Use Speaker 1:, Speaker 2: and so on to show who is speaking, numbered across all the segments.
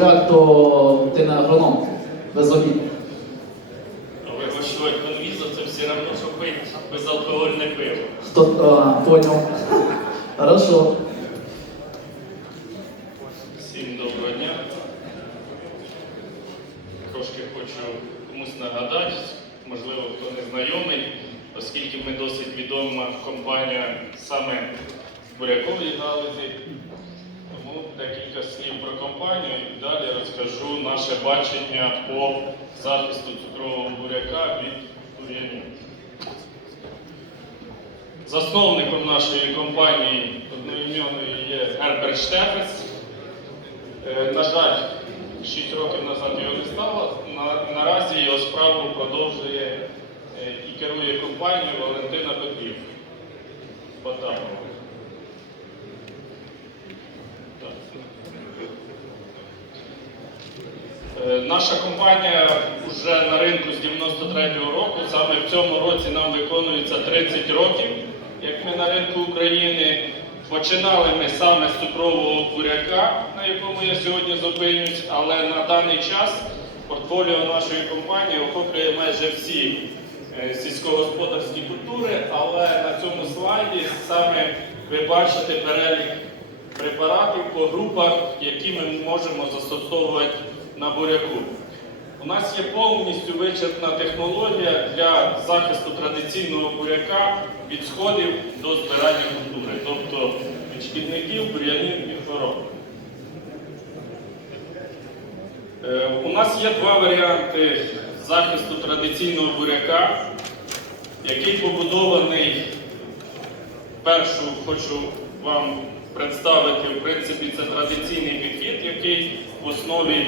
Speaker 1: Так, то ти не агроном, без обід.
Speaker 2: Вирощувати конвізу це все одно, що пити безалкогольне пиво.
Speaker 1: Хто а, понял? Хорошо.
Speaker 2: Всім доброго дня. Трошки хочу комусь нагадати, можливо, хто не знайомий, оскільки ми досить відома компанія саме в буряковій галузі. Декілька слів про компанію і далі розкажу наше бачення по захисту цукрового буряка від бур'янів. Засновником нашої компанії одноіменної є Герберт Штефес. Е, На жаль, 6 років назад його не стало. Наразі його справу продовжує е, і керує компанією Валентина Петрів. Потапова. Так. Е, Наша компанія вже на ринку з 93-го року. Саме в цьому році нам виконується 30 років, як ми на ринку України. Починали ми саме з цукрового буряка, на якому я сьогодні зупинюсь, але на даний час портфоліо нашої компанії охоплює майже всі е, сільськогосподарські культури, але на цьому слайді саме ви бачите перелік препаратів по групах, які ми можемо застосовувати на буряку. У нас є повністю вичерпна технологія для захисту традиційного буряка від сходів до збирання культури, тобто від шкідників, бур'янів і хвороб. Е, У нас є два варіанти захисту традиційного буряка, який побудований Першу хочу вам представити, в принципі, це традиційний підхід, який в основі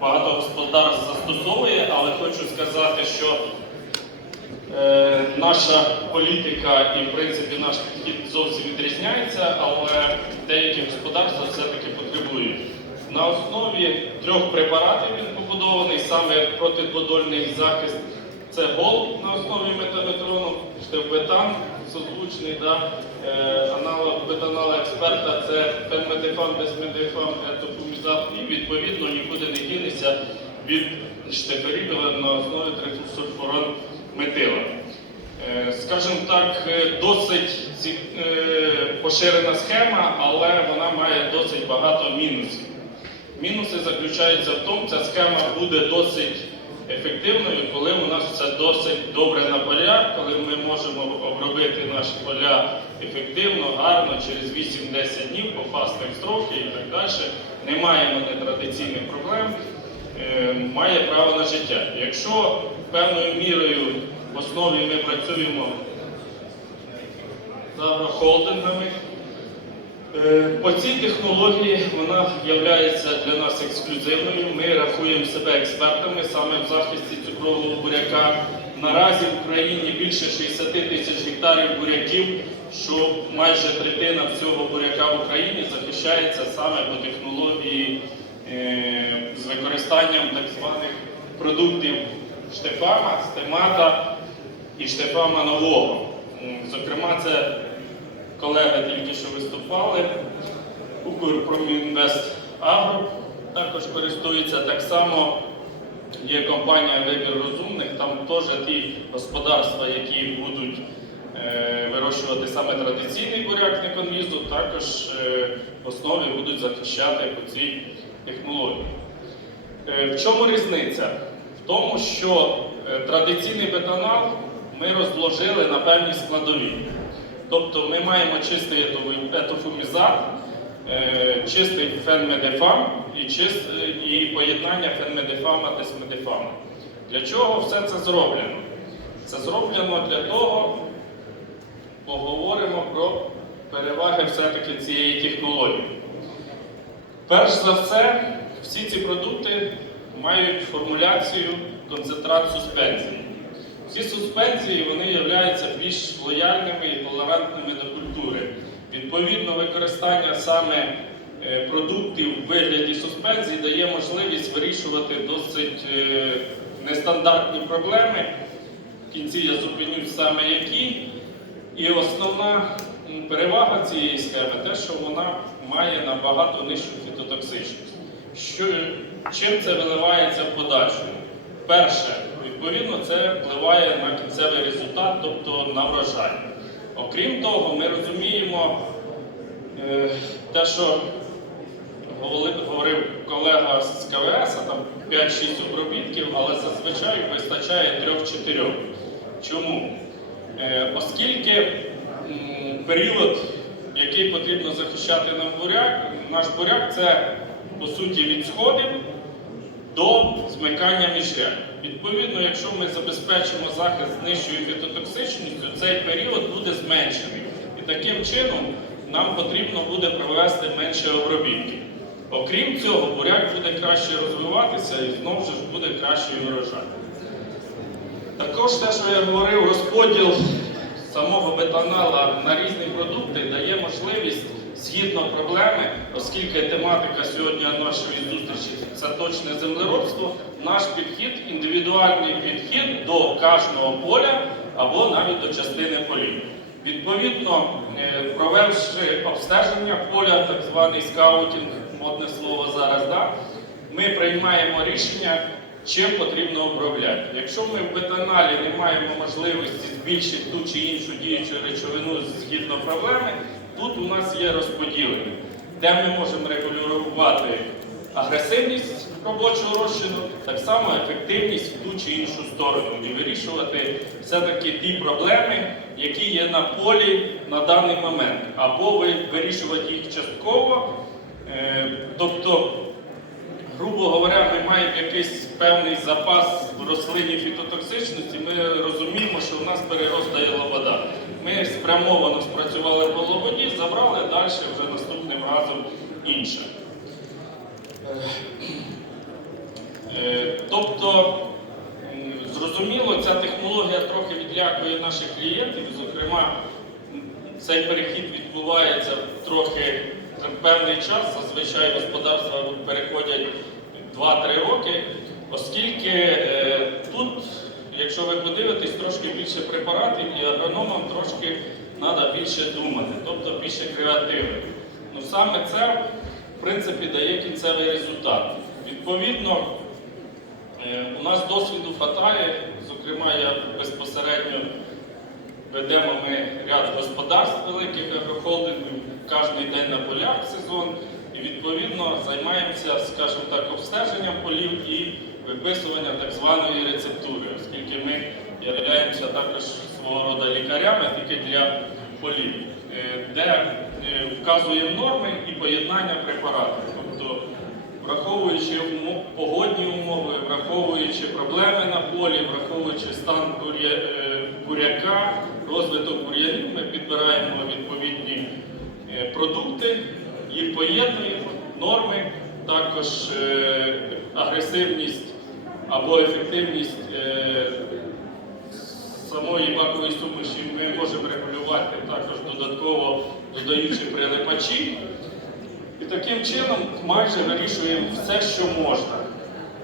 Speaker 2: багато господарств застосовує, але хочу сказати, що е, наша політика і, в принципі, наш підхід зовсім відрізняється, але деякі господарства все-таки потребують. На основі трьох препаратів він побудований, саме протиподольний захист. Це гол на основі метаметрону, штевбетан, созвучний, да, е, аналог бетанала експерта, це фенметифан, безмедифан, етофумізат і відповідно нікуди не дінеться від штеферібіла на основі трифосульфурон метила. Е, Скажімо так, е, досить е, поширена схема, але вона має досить багато мінусів. Мінуси заключаються в тому, ця схема буде досить ефективною, коли у нас все досить добре на полях, коли ми можемо обробити наші поля ефективно, гарно, через 8-10 днів попасти в строки і так далі. Не маємо нетрадиційних проблем, е, має право на життя. Якщо певною мірою в основі ми працюємо з агрохолдингами, Е, По цій технології вона є для нас ексклюзивною. Ми рахуємо себе експертами саме в захисті цукрового буряка. Наразі в Україні більше 60 тисяч гектарів буряків, що майже третина всього буряка в Україні захищається саме по технології е, з використанням так званих продуктів штефама, стемата і штефама нового. Зокрема, це колеги тільки що виступали. Укрпромінвест Агро також користується так само. Є компанія Вибір розумних, там теж ті господарства, які будуть е, вирощувати саме традиційний буряк не конвізу, також е, в основі будуть захищати по цій технології. Е, в чому різниця? В тому, що е, традиційний бетанал ми розложили на певні складові. Тобто ми маємо чистий етофумізат, е, чистий фенмедефам і, чист, і поєднання фенмедефама та смедефама. Для чого все це зроблено? Це зроблено для того, поговоримо про переваги все-таки цієї технології. Перш за все, всі ці продукти мають формуляцію концентрат суспензії. Всі суспензії вони являються більш лояльними і толерантними до культури. Відповідно, використання саме е, продуктів в вигляді суспензій дає можливість вирішувати досить е, нестандартні проблеми. В кінці я зупинюсь саме які. І основна перевага цієї схеми те, що вона має набагато нижчу фітотоксичність. Що, чим це виливається в подальшому? Перше, відповідно, це впливає на кінцевий результат, тобто на врожай. Окрім того, ми розуміємо е, те, що говорив, колега з КВС, там 5-6 обробітків, але зазвичай вистачає 3-4. Чому? Е, оскільки період, який потрібно захищати нам буряк, наш буряк це по суті від сходів до змикання міжрядь. Відповідно, якщо ми забезпечимо захист з нижчою фітотоксичністю, цей період буде зменшений. І таким чином нам потрібно буде провести менше обробітки. Окрім цього, буряк буде краще розвиватися і знову ж буде кращий урожай. Також те, що я говорив, розподіл самого бетанала на різні продукти дає можливість згідно проблеми, оскільки тематика сьогодні нашої зустрічі це точне землеробство, наш підхід індивідуальний підхід до кожного поля або навіть до частини полів. Відповідно, е, провівши обстеження поля, так званий скаутінг, модне слово зараз, да, ми приймаємо рішення, чим потрібно обробляти. Якщо ми в бетаналі не маємо можливості збільшити ту чи іншу діючу речовину згідно проблеми, тут у нас є розподілення, де ми можемо регулювати агресивність робочого розчину, так само ефективність в ту чи іншу сторону і вирішувати все-таки ті проблеми, які є на полі на даний момент, або вирішувати їх частково. Е, Тобто, грубо говоря, ми маємо якийсь певний запас в рослині фітотоксичності, ми розуміємо, що в нас переростає лобода. Ми спрямовано спрацювали по лободі, забрали далі вже наступним разом інше. Е, Тобто, зрозуміло, ця технологія трохи відлякує наших клієнтів. Зокрема, цей перехід відбувається трохи в певний час. Зазвичай господарства переходять 2-3 роки, оскільки е, тут, якщо ви подивитесь, трошки більше препаратів і агрономам трошки треба більше думати, тобто більше креативи. Ну саме це, в принципі, дає кінцевий результат. Відповідно, Е, У нас досвіду хватає, зокрема, я безпосередньо ведемо ми ряд господарств великих агрохолдингів, кожен день на полях сезон, і відповідно займаємося, скажімо так, обстеженням полів і виписуванням так званої рецептури, оскільки ми являємося також свого роду лікарями тільки для полів, е, де е, вказуємо норми і поєднання препаратів. Тобто враховуючи погодні умови, враховуючи проблеми на полі, враховуючи стан е, буряка, розвиток бур'янів, ми підбираємо відповідні продукти, їх поєднуємо, норми, також агресивність або ефективність е, самої бакової суміші ми можемо регулювати також додатково додаючи прилипачі. І таким чином майже вирішуємо все, що можна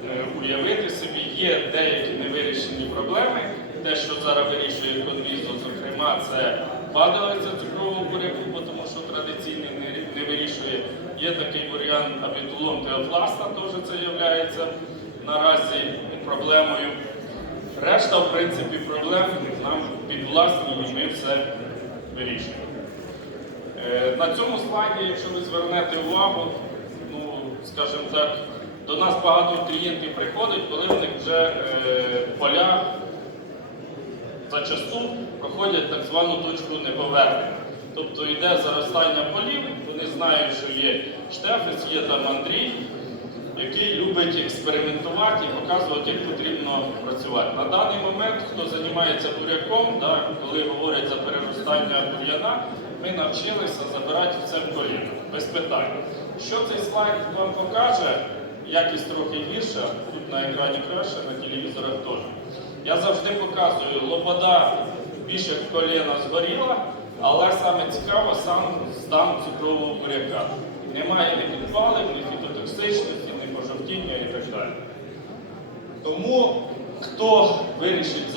Speaker 2: Е, уявити собі. Є деякі невирішені проблеми. Те, що зараз вирішує конвізо, зокрема, це падалиця цукрового буряку, тому що традиційний не, не вирішує. Є такий варіант абітулон теофласта, теж це є наразі проблемою. Решта, в принципі, проблем нам підвласні, і ми все вирішуємо. Е, На цьому слайді, якщо ви звернете увагу, ну, скажімо так, до нас багато клієнтів приходить, коли в них вже е, поля зачасту проходять так звану точку неповернення. Тобто йде заростання полів, вони знають, що є штефець, є там Андрій, який любить експериментувати і показувати, як потрібно працювати. На даний момент, хто займається буряком, да, коли говорять за переростання бур'яна, ми навчилися забирати все в коліно, без питань. Що цей слайд вам покаже, якість трохи гірша, тут на екрані краще, на телевізорах теж. Я завжди показую, лобода більше коліна згоріла, але саме цікаво сам стан цукрового буряка. Немає ні підпалів, ні фітотоксичності, ні і так далі. Тому хто вирішить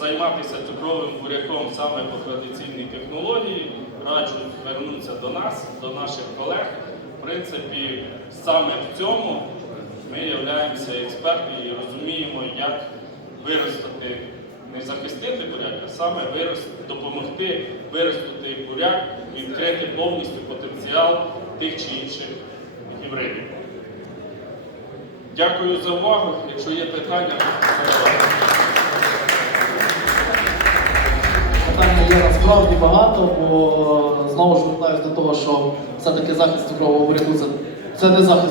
Speaker 2: займатися цукровим буряком саме по традиційній технології, раджу звернутися до нас, до наших колег. В принципі, саме в цьому ми являємося експертами і розуміємо, як виростити, не захистити буряк, а саме виростити, допомогти виростити буряк і відкрити повністю потенціал тих чи інших гібридів. Дякую за увагу. Якщо є питання,
Speaker 1: Питання є насправді багато, бо знову ж повертаюся до того, що все-таки захист цукрового буряку це, це не захист